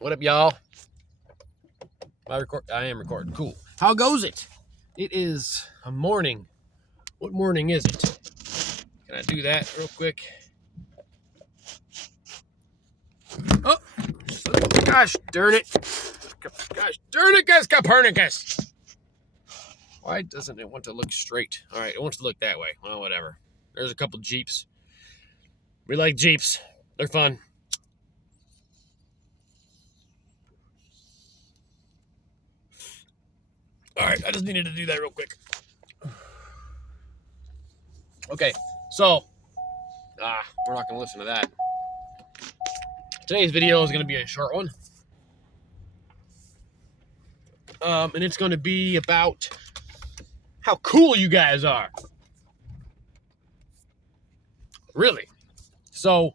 What up, y'all? I am recording. Cool. How goes it? It is a morning. What morning is it? Can I do that real quick? Oh, gosh darn it. Gosh darn it, guys, Copernicus. Why doesn't it want to look straight? All right, it wants to look that way. Well, whatever. There's a couple Jeeps. We like Jeeps. They're fun. All right, I just needed to do that real quick. Okay, so, we're not going to listen to that. Today's video is going to be a short one. And it's going to be about how cool you guys are. Really. So,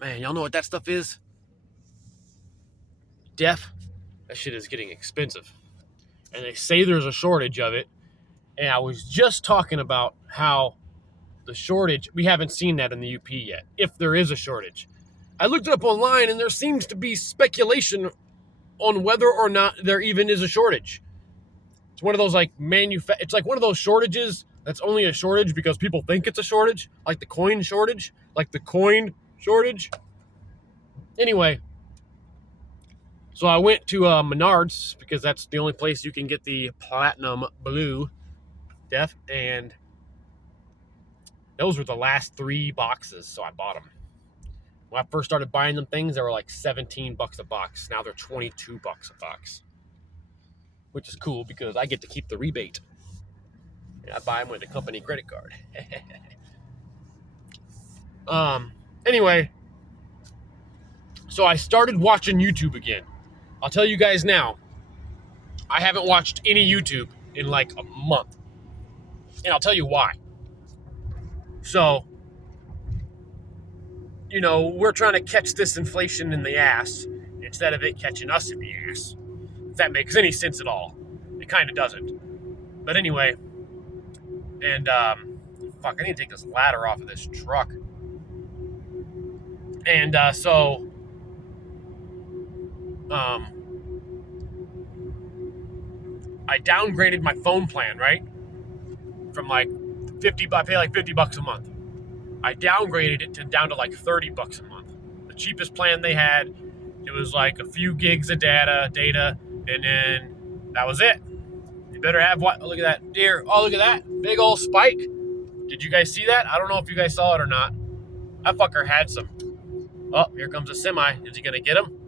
man, y'all know what that stuff is? Deaf. That shit is getting expensive. And they say there's a shortage of it. And I was just talking about how the shortage, we haven't seen that in the UP yet, if there is a shortage. I looked it up online, and there seems to be speculation on whether or not there even is a shortage. It's one of those it's like one of those shortages that's only a shortage because people think it's a shortage, like the coin shortage, Anyway, so I went to Menards because that's the only place you can get the platinum blue deaf, and those were the last 3 boxes, so I bought them. When I first started buying them things, they were like $17 a box. Now they're $22 a box, which is cool because I get to keep the rebate. And I buy them with a company credit card. Anyway, so I started watching YouTube again. I'll tell you guys now, I haven't watched any YouTube in like a month. And I'll tell you why. So, you know, we're trying to catch this inflation in the ass instead of it catching us in the ass. If that makes any sense at all. It kind of doesn't. But anyway, and, fuck, I need to take this ladder off of this truck. And, so, I downgraded my phone plan, right? From like I pay like $50 a month. I downgraded it down to like $30 a month. The cheapest plan they had, it was like a few gigs of data, and then that was it. You better have what? Oh, look at that deer. Oh, look at that big old spike. Did you guys see that? I don't know if you guys saw it or not. That fucker had some. Oh, here comes a semi. Is he gonna get him?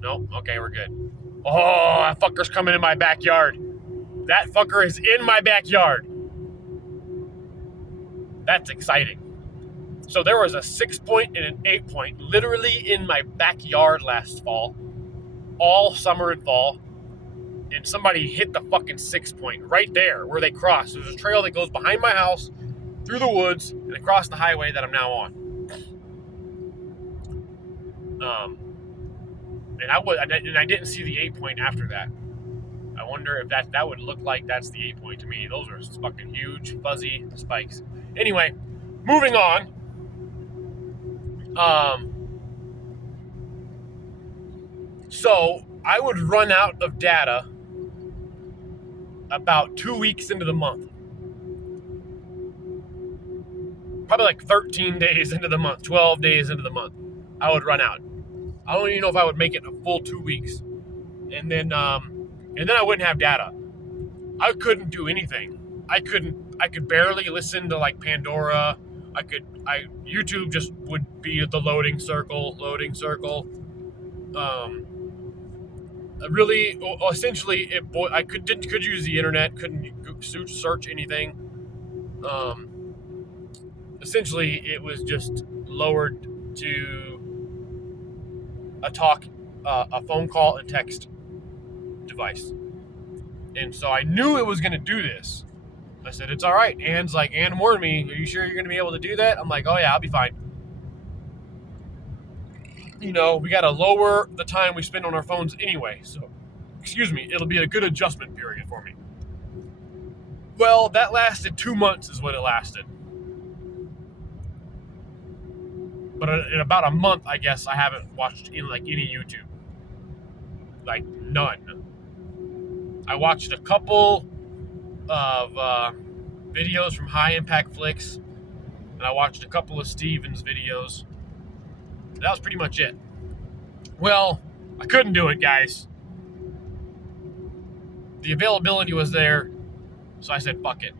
Nope. Okay, we're good. Oh, that fucker's coming in my backyard. That fucker is in my backyard. That's exciting. So there was a 6-point and an 8-point literally in my backyard last fall, all summer and fall, and somebody hit the fucking 6-point right there where they crossed. There's a trail that goes behind my house, through the woods, and across the highway that I'm now on. And I didn't see the 8-point after that. I wonder if that would look like that's the 8-point to me. Those are fucking huge, fuzzy spikes. Anyway, moving on. So I would run out of data about 2 weeks into the month. Probably like 13 days into the month, 12 days into the month, I would run out. I don't even know if I would make it a full 2 weeks. And then I wouldn't have data. I couldn't do anything. I could barely listen to like Pandora. YouTube just would be the loading circle. Really, essentially, I could use the internet, couldn't search anything. Essentially, it was just lowered to a phone call and text device. And so I knew it was going to do this. I said, it's all right. Anne's like, Anne warned me, are you sure you're going to be able to do that? I'm like, oh yeah, I'll be fine. You know, we got to lower the time we spend on our phones anyway. So, it'll be a good adjustment period for me. Well, that lasted 2 months is what it lasted. But in about a month, I guess, I haven't watched any YouTube. Like, none. I watched a couple of videos from High Impact Flicks, and I watched a couple of Steven's videos. That was pretty much it. Well, I couldn't do it, guys. The availability was there, so I said, fuck it.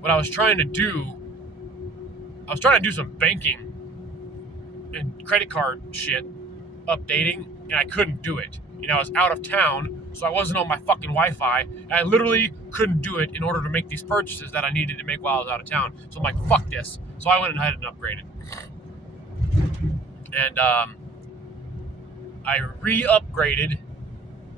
What I was trying to do some banking and credit card shit, updating, and I couldn't do it. I was out of town, so I wasn't on my fucking Wi-Fi, and I literally couldn't do it in order to make these purchases that I needed to make while I was out of town. So I'm like, fuck this. So I went ahead and upgraded. And I re-upgraded,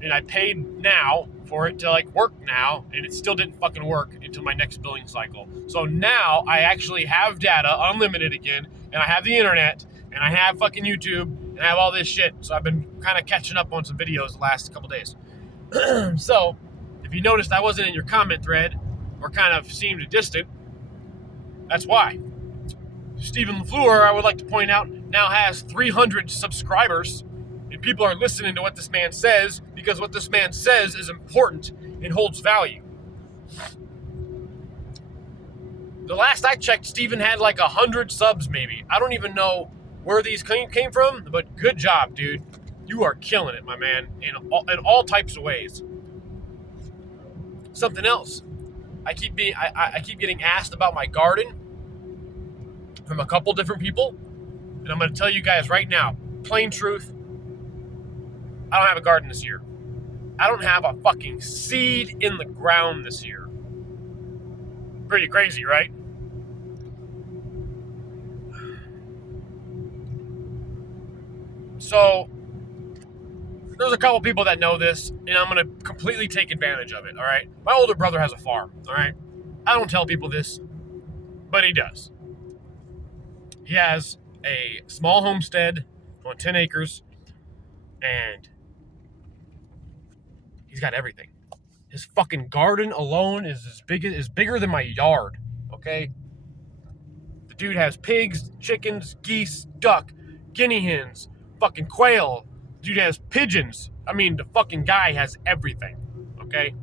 and I paid now for it to work now, and it still didn't fucking work until my next billing cycle. So now I actually have data, unlimited again, and I have the internet, and I have fucking YouTube, and I have all this shit. So I've been kind of catching up on some videos the last couple days. So if you noticed I wasn't in your comment thread, or kind of seemed distant, that's why. Stephen LaFleur, I would like to point out, now has 300 subscribers, and people are listening to what this man says because what this man says is important and holds value. The last I checked, Stephen had 100 subs maybe. I don't even know where these came from, but good job, dude. You are killing it, my man, in all types of ways. Something else. I keep getting asked about my garden from a couple different people, and I'm going to tell you guys right now, plain truth, I don't have a garden this year. I don't have a fucking seed in the ground this year. Pretty crazy, right? So, there's a couple people that know this, and I'm going to completely take advantage of it, all right? My older brother has a farm, all right? I don't tell people this, but he does. He has a small homestead on 10 acres, and he's got everything. His fucking garden alone is bigger than my yard, okay? The dude has pigs, chickens, geese, duck, guinea hens, fucking quail. The dude has pigeons. I mean, the fucking guy has everything, okay?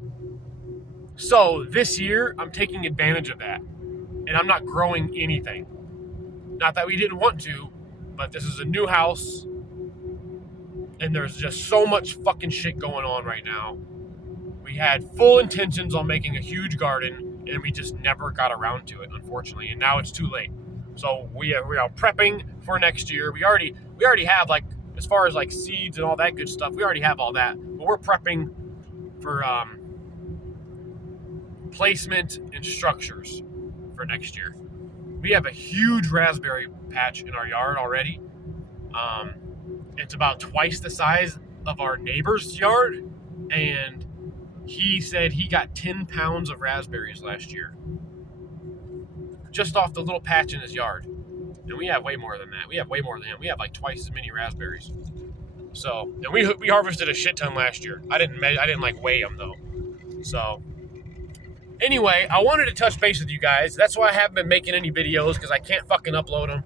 So this year, I'm taking advantage of that, and I'm not growing anything. Not that we didn't want to, but this is a new house, and there's just so much fucking shit going on right now. We had full intentions on making a huge garden, and we just never got around to it, unfortunately, and now it's too late. So we are prepping for next year. We already have, as far as seeds and all that good stuff, we already have all that, but we're prepping for placement and structures for next year. We have a huge raspberry patch in our yard already. It's about twice the size of our neighbor's yard, and he said he got 10 pounds of raspberries last year, just off the little patch in his yard. And we have way more than that. We have way more than him. We have twice as many raspberries. So, and we harvested a shit ton last year. I didn't weigh them though. So, anyway, I wanted to touch base with you guys. That's why I haven't been making any videos, because I can't fucking upload them.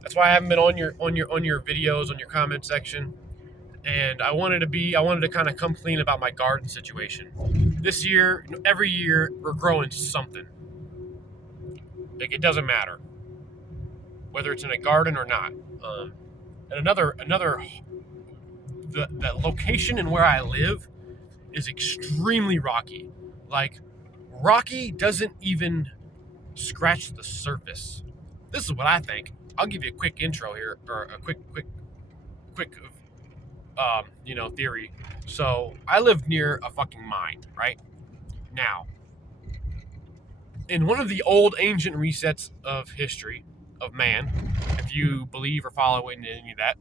That's why I haven't been on your videos, on your comment section. And I wanted to kind of come clean about my garden situation. This year, every year, we're growing something. It doesn't matter whether it's in a garden or not. And the location and where I live is extremely rocky. Rocky doesn't even scratch the surface. This is what I think. I'll give you a quick intro here, or a quick theory. So I live near a fucking mine, right? Now, in one of the old ancient resets of history of man, if you believe or follow in any of that,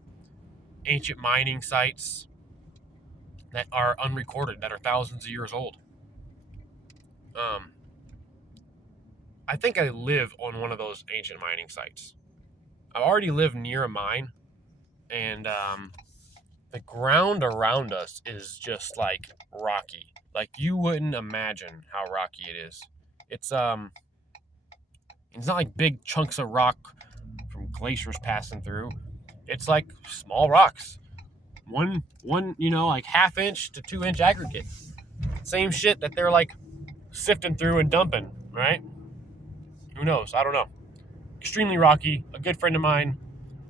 ancient mining sites that are unrecorded, that are thousands of years old. I think I live on one of those ancient mining sites. I've already lived near a mine, and the ground around us is just rocky. You wouldn't imagine how rocky it is. It's It's not like big chunks of rock from glaciers passing through. It's like small rocks. One, like 1/2 inch to 2 inch aggregate. Same shit that they're like sifting through and dumping, right? Who knows? I don't know. Extremely rocky. A good friend of mine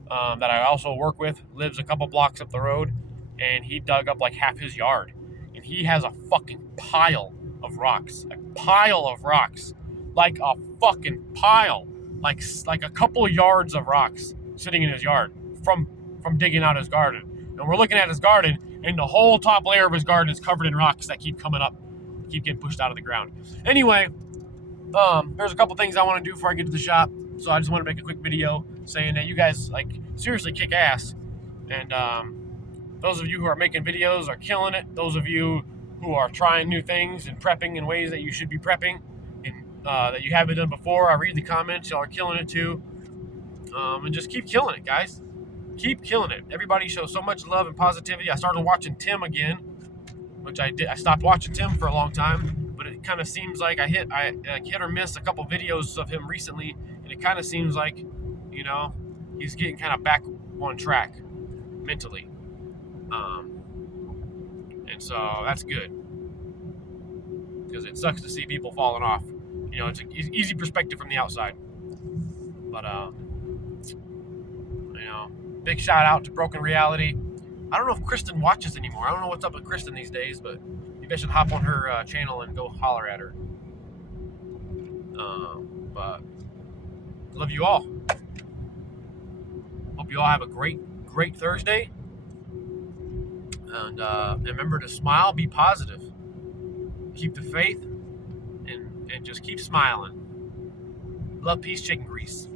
that I also work with lives a couple blocks up the road, and he dug up like half his yard, and he has a fucking pile of rocks. A pile of rocks. Like a fucking pile. Like a couple yards of rocks sitting in his yard from digging out his garden. And we're looking at his garden, and the whole top layer of his garden is covered in rocks that keep coming up, keep getting pushed out of the ground. Anyway, there's a couple things I want to do before I get to the shop. So I just want to make a quick video saying that you guys like seriously kick ass. And those of you who are making videos are killing it. Those of you who are trying new things and prepping in ways that you should be prepping and that you haven't done before, I read the comments. Y'all are killing it too. And just keep killing it, guys. Keep killing it. Everybody shows so much love and positivity. I started watching Tim again, which I did. I stopped watching Tim for a long time, but it kind of seems like I hit or miss a couple videos of him recently, and it kind of seems like, he's getting kind of back on track mentally. And so that's good, because it sucks to see people falling off. It's an easy perspective from the outside. But, big shout out to Broken Reality. I don't know if Kristen watches anymore. I don't know what's up with Kristen these days, but maybe I should hop on her channel and go holler at her. But love you all. Hope you all have a great Thursday. And remember to smile, be positive, keep the faith, and just keep smiling. Love, peace, chicken grease.